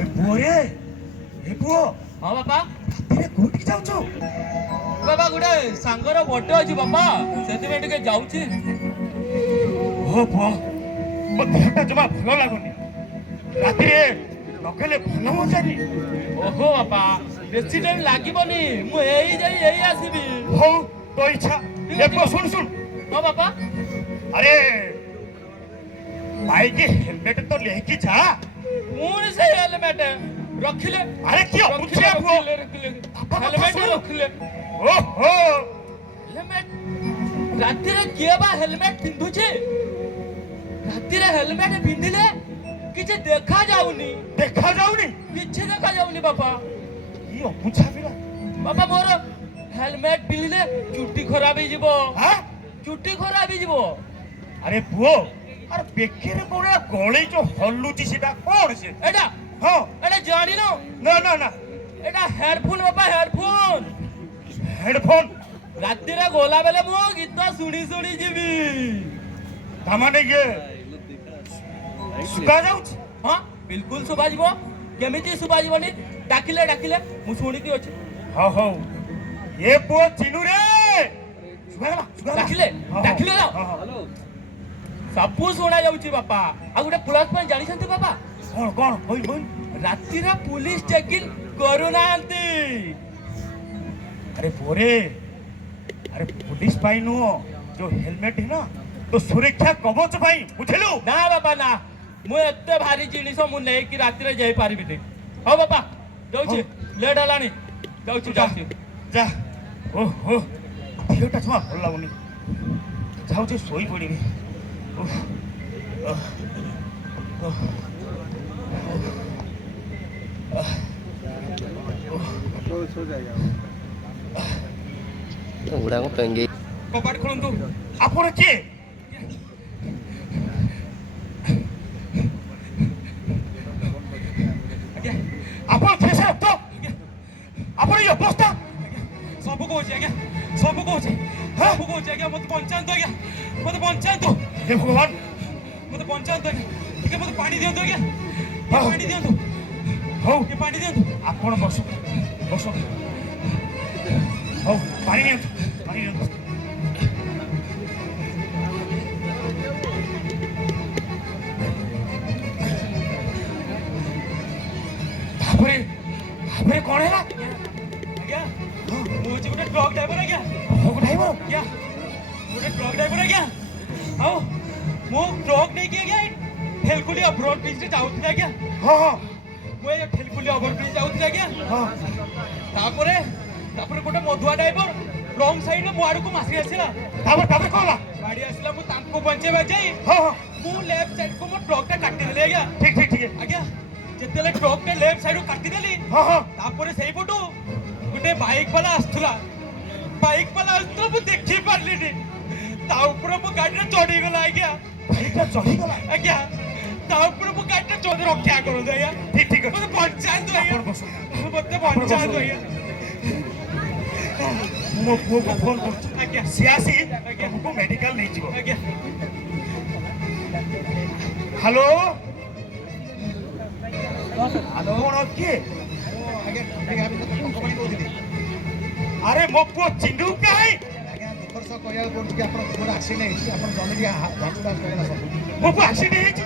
ଏ ପୁଅରେ ଏ ପୁଅ ହଁ ବାପା ରାତିରେ କୋଉଠିକି ଯାଉଛୁ? ବାପା ଗୋଟେ ସାଙ୍ଗର ବର୍ଥଡେ ଅଛି ବାପା ସେଥିପାଇଁ ଟିକେ ଯାଉଛି। ଓ ପୁଅ ମୋ ଦେହଟା ଜମା ଭଲ ଲାଗୁନି। ରାତିରେ ନଗେଲେ ଭଲ ହୁଅନ୍ତାନି। ଓହୋ ବାପା ବେଶୀ ଟାଇମ୍ ଲାଗିବନି ମୁଁ ଏଇ ଯାଇ ଏଇ ଆସିବି। ହଉ ତୋ ଇଚ୍ଛା। ଠିକ ଏ ଅଛି ପୁଅ ବାପା। ଶୁଣ ଶୁଣ ହଁ ବାପା ଆରେ ବାଇକି ହେଲମେଟ ତ ନେଇକି ଯା। ପୁଣି ସେଇ ହେଲମେଟ ରଖିଲେ ଆରେ କି ଅବୁଝିଆ ପୁଅ। ବାପା କଥା ହେଲମେଟ ଶୁଣ। ରଖିଲେ ଓହୋ ହେଲମେଟ ରାତିରେ କିଏ ବା ହେଲମେଟ ପିନ୍ଧୁଛି? ରାତିରେ ହେଲମେଟ ପିନ୍ଧିଲେ କିଛି ଦେଖା ଯାଉନି। ଦେଖା ଯାଉନି? କିଛି ଦେଖା ଯାଉନି ବାପା। କି ଅବୁଝା ପିଲା। ବାପା ମୋର ହେଲମେଟ ପିନ୍ଧିଲେ ଚୁଟି ଖରାପ ହେଇଯିବ। ହାଁ? ଚୁଟି ଖରାପ ହେଇଯିବ। ଆରେ ପୁଅ ଆରେ ବେକେରେ କଣ ଗଳେଇଛ ହଲୁଛି ସେଟା କଣ ସେ? ଏଇଟା ହଁ ଏଇଟା ଜାଣିନ? ନା ନା ନା ଏଇଟା ହେଡଫୋନ ବାପା ହେଡଫୋନ। ହେଡଫୋନ ରାତିରେ ଗଲା ବେଲେ ମୁଁ ଗୀତ ଶୁଣି ଶୁଣି ଯିବି। ତାମାନେ ଇଏ ଶୁକା ଯାଉଛି? ହଁ ବିଲକୁଲ ଶୁଭାଯିବ। କେମିତି ଶୁଭାଯିବନି? ଡାକିଲେ ଡାକିଲେ ମୁଁ ଶୁଣିକି ଅଛି। ହଉ ହଉ ଏ ପୁଅ ଚିନୁ ରେ ଶୁଗାଗଲା ଶୁଗାଗଲା। ଡାକିଲେ ହଁ, ଡାକିଲେ ନା ହଁ, ହଁ। ସବୁ ଶୁଣା ଯାଉଛି ବାପା। ଆଉ ଗୋଟେ ପ୍ଲସ୍ ପଏଣ୍ଟ ଜାଣିଛନ୍ତି ବାପା? କଣ କଣ କହି କହି? ରାତିରେ ପୁଲିସ ଚେକିଂ କରୁନାହାନ୍ତି। अरे बोरे अरे पुलिस पाई नुह जो हेलमेट है ना तो सुरक्षा कवच पाई बुझलु। ନା ବାପା ନା ମୁଁ ଏତେ ଭାରି ଜିନିଷ ମୁଁ ନେଇକି ରାତିରେ ଯାଇପାରିବିନି। ହଉ ବାପା ଯାଉଛି ଲେଟ୍ ହେଲାଣି ଯାଉଛି जा ଯାଉଛି। जा ओहो देहटा जमा भल लगुनि जाऊँ शोई पड़ी। ଗୁଡ଼ାକ ଟଙ୍ଗେଇ କବାଟ ଖୋଲନ୍ତୁ। ଆପଣ କିଏ? ଆଜ୍ଞା ଆପଣ ଫେସର ତ ଆଜ୍ଞା ଆପଣ ଏ ଅବସ୍ଥା ଆଜ୍ଞା ସବୁ କହୁଛି ଆଜ୍ଞା ସବୁ କହୁଛି ସବୁ କହୁଛି ଆଜ୍ଞା ମତେ ବଞ୍ଚାନ୍ତୁ ଆଜ୍ଞା ମତେ ବଞ୍ଚାନ୍ତୁ हे भगवान। ମତେ ବଞ୍ଚାନ୍ତୁ ଆଜ୍ଞା ଟିକେ ମତେ ପାଣି ଦିଅନ୍ତୁ ଆଜ୍ଞା ହଁ। ପାଣି ଦିଅନ୍ତୁ ହଉ ଟିକେ ପାଣି ଦିଅନ୍ତୁ। ଆପଣ ବସନ୍ତୁ ବସନ୍ତୁ। ହଉ ପାଣି ନିଅନ୍ତୁ ପାଣି ନିଅନ୍ତୁ। ତାପରେ ତାପରେ କଣ ହେଲା? ଆଜ୍ଞା ମୁଁ ହଉଛି ଗୋଟେ ଟ୍ରକ୍ ଡ୍ରାଇଭର ଆଜ୍ଞା। ହଉ ଡ୍ରାଇଭର ଆଜ୍ଞା ଗୋଟେ ଟ୍ରକ୍ ଡ୍ରାଇଭର ଆଜ୍ଞା। ଆଉ ମୁଁ ଟ୍ରକ୍ ନେଇକି ଆଜ୍ଞା ଠେଲକୁଲି ଓଭର ବ୍ରିଜରେ ଯାଉଥିଲି ଆଜ୍ଞା। ହଁ ହଁ ମୁଁ ଏ ଠେଲକୁଲି ଓଭର ବ୍ରିଜ ଯାଉଥିଲି ଆଜ୍ଞା। ହଁ ତାପରେ ଗୋଟେ ମଧୁଆ ଡ୍ରାଇଭର ରଙ୍ଗ ସାଇଡରେ ମୋ ଆଡକୁ ମାସି ଆସିଲା। ତାପରେ ତାପରେ କଣ ହେଲା? ଗାଡି ଆସିଲା ମୁଁ ତାଙ୍କୁ ବଞ୍ଚେଇବା ଯାଇ ହଁ ହଁ ମୁଁ ଲେଫ୍ଟ ସାଇଡକୁ ମୋ ଟ୍ରକଟା କାଟିଦେଲି ଆଜ୍ଞା। ଠିକ ଠିକ ଠିକ ଆଜ୍ଞା ଯେତେବେଳେ ଟ୍ରକଟା ଲେଫ୍ଟ ସାଇଡରୁ କାଟିଦେଲି ହଁ ହଁ ତାପରେ ସେଇପଟୁ ଗୋଟେ ବାଇକ୍ ବାଲା ଆସୁଥିଲା। ବାଇକ୍ ବାଲା ଆସୁଥିଲା ମୁଁ ଦେଖି ପାରିଲିନି। ତା ଉପରେ ମୋ ଗାଡିରେ ଚଢିଗଲା ଆଜ୍ଞା। ବାଇକଟା ଚଢିଗଲା। ଆଜ୍ଞା ତା ଉପରେ ମୋ ଗାଡିଟା ଚଢି ରକ୍ଷା କରନ୍ତୁ ଆଜ୍ଞା। ଠିକ ଠିକ ଅଛି ମତେ ବଞ୍ଚାନ୍ତୁ ଆଜ୍ଞା ଆପଣ ବସନ୍ତୁ। ମତେ ଆପଣ ବଞ୍ଚାନ୍ତୁ ବସନ୍ତୁ। ଆଜ୍ଞା। ମୁଁ ମୋ ପୁଅକୁ ଫୋନ କରୁଛି ଆଜ୍ଞା ସିଏ ଆସି ଆଜ୍ଞା ତମକୁ ମେଡିକାଲ ନେଇଯିବ। ଆଜ୍ଞା ହ୍ୟାଲୋ ହ୍ୟାଲୋ କଣ କିଏ? ଆରେ ମୋ ପୁଅ ଚିଣ୍ଡୁ କାହିଁ? ମୋ ପୁଅ ଆକ୍ସିଡେଣ୍ଟ ହେଇଛି।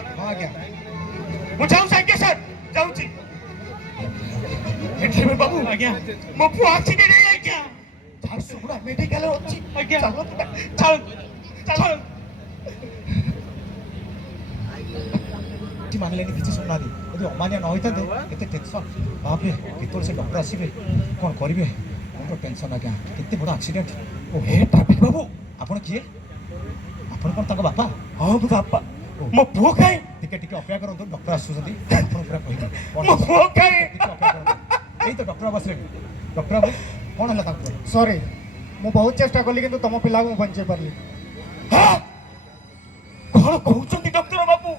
ମୁଁ ଯାଉଛି ସାଙ୍ଗେ ସାର୍ ଯାଉଛି। ଦେଖିବେ ବାବୁ ଆଜ୍ଞା ମୋ ପୁଅ ଆକ୍ସିଡେଣ୍ଟ ହେଇଯାଇଛି। ଝାରସୁଗୁଡ଼ା ମେଡିକାଲ ଅଛି। ଆଜ୍ଞା ଚାଲ ଚାଲ ଚାଲ। ଚାଲ କିଛି ମାନିଲେନି କିଛି ଶୁଣୁନାହାନ୍ତି। ଯଦି ଅମାନିଆ ନ ହୋଇଥାନ୍ତେ କେତେ ଟେନସନ୍ ବାପରେ କେତେବେଳେ ସେ ଡକ୍ଟର ଆସିବେ କ'ଣ କରିବେ ମୋର ଟେନସନ୍ ଆଜ୍ଞା। କେତେ ବଡ଼ ଆକ୍ସିଡେଣ୍ଟ। ଓ ହେ ଟ୍ରାଫିକ ବାବୁ ଆପଣ କିଏ? ଆପଣ କ'ଣ ତାଙ୍କ ବାପା? ହଁ ମୁଁ ବାପା। ମୋ ପୁଅ କାହିଁ? ଟିକେ ଟିକେ ଅପେକ୍ଷା କରନ୍ତୁ ଡକ୍ଟର ଆସୁଛନ୍ତି ଆପଣ ପୁରା କହିବେ କ'ଣ ମୋ ପୁଅ କାହିଁ? ଟିକେ ଅପେକ୍ଷା କରନ୍ତୁ। ଏଇ ତ ଡକ୍ଟର ବାବୁ ଆସିଲେଣି। ଡକ୍ଟର ବାବୁ କ'ଣ ହେଲା ତାଙ୍କୁ? ସରି ମୁଁ ବହୁତ ଚେଷ୍ଟା କଲି କିନ୍ତୁ ତମ ପିଲାକୁ ମୁଁ ବଞ୍ଚେଇ ପାରିଲି। ହଁ? କଣ କହୁଛନ୍ତି ଡକ୍ଟର ବାବୁ?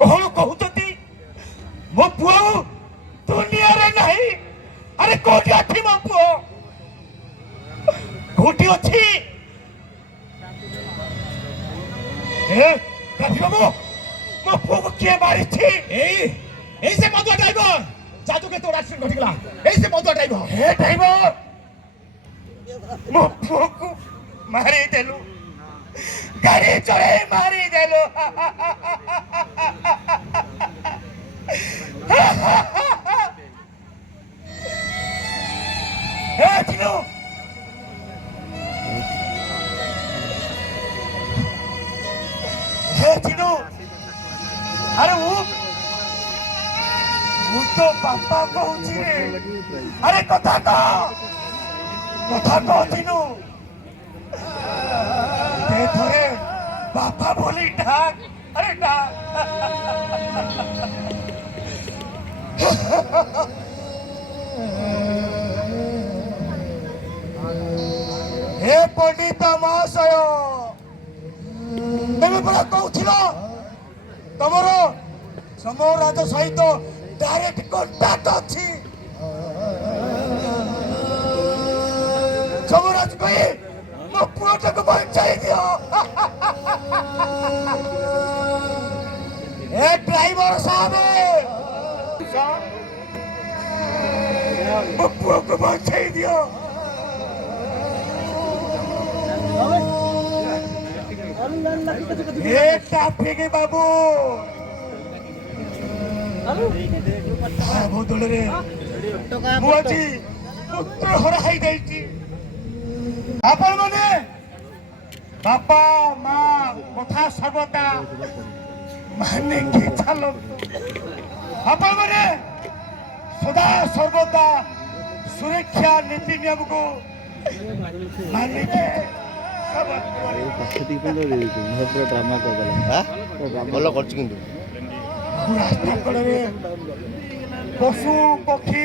କଣ କହୁଛନ୍ତି? ମୋ ପୁଅ ଆଉ ଦୁନିଆରେ ନାହିଁ। ଆରେ କୋଉଠି ଅଛି ମୋ ପୁଅ? କୋଉଠି ଅଛି? ଏ ଟ୍ରାଫିକ ବାବୁ ମୋ ପୁଅକୁ କିଏ ମାରିଛି? ଏଇ ଏଇ ସେ ମଧୁଆ ଡ୍ରାଇଭର जादू के तोड़ एक्सीडेंट घटिगला ऐसे मौत ड्राइवर हे ड्राइवर मो पुओ को मारी देलु गाड़ी चढ़े मारी देलु हे चिनु हे चिनु अरे वो तो बापा कहूची रे अरे कथा कह चिनु ते थरे बापा बोली डाक अरे डाक हे पंडित महाशय तेरे परा कहूथिल तमर समराज सहित डायरेक्ट कॉन्टैक्ट अच्छी समराज कही मो पुआटा को बचाई दियो ए ड्राइवर साहब मो पुआ को बचाई दियो ए ट्रैफिक बाबू ବଦଳରେ ମୁଁ ଆଜି ପୁତ୍ର ହରାଇ ଦେଇଛି ଆପଣମାନେ ବାପା ମା କଥା ସର୍ବଦା ମାନିକି ଚାଲନ୍ତୁ ଆପଣମାନେ ସଦା ସର୍ବଦା ସୁରକ୍ଷା ନୀତି ନିୟମକୁ ମାନିକି ଭଲ କରୁଛି କିନ୍ତୁ ରାସ୍ତା କଡ଼ରେ ପଶୁ ପକ୍ଷୀ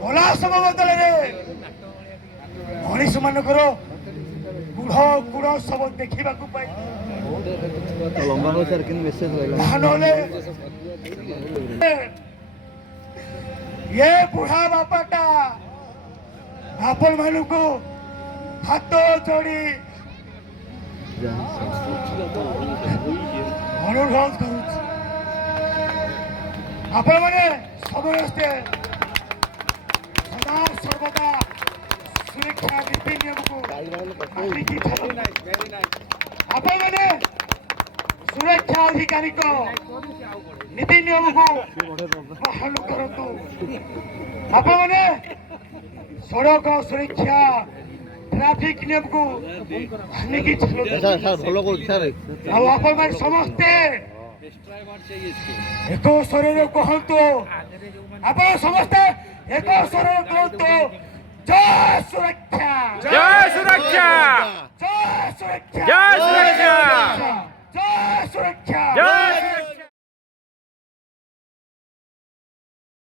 ଭଲା ସବୁ ବଦଳରେ ମଣିଷ ମାନଙ୍କର ଗୁଡ଼ ସବୁ ଦେଖିବାକୁ ପାଇ ତାହା ନହେଲେ ଏ ବୁଢା ବାପାଟା ଆପଣ ମାନଙ୍କୁ ହାତ ଯୋଡ଼ି ଅନୁରୋଧ କରୁଛି ଆପଣମାନେ ସମସ୍ତେ ସଦା ସର୍ବଦା ସୁରକ୍ଷା ନୀତି ନିୟମକୁ ମାନିକି ଚାଲନ୍ତୁ ଆପଣମାନେ ସୁରକ୍ଷା ଅଧିକାରୀଙ୍କ ନୀତି ନିୟମକୁ ପାଳନ କରନ୍ତୁ ଆପଣମାନେ ସଡ଼କ ସୁରକ୍ଷା ଟ୍ରାଫିକ ନିୟମକୁ ମାନିକି ଚାଲନ୍ତୁ ଆଉ ଆପଣମାନେ ସମସ୍ତେ ଏକ ସ୍ୱରରେ କୁହନ୍ତୁ ଆପଣ ସମସ୍ତେ ଏକ ସ୍ୱରରେ କୁହନ୍ତୁ ଜୟ ସୁରକ୍ଷା ଜୟ ସୁରକ୍ଷା ଜୟ ସୁରକ୍ଷା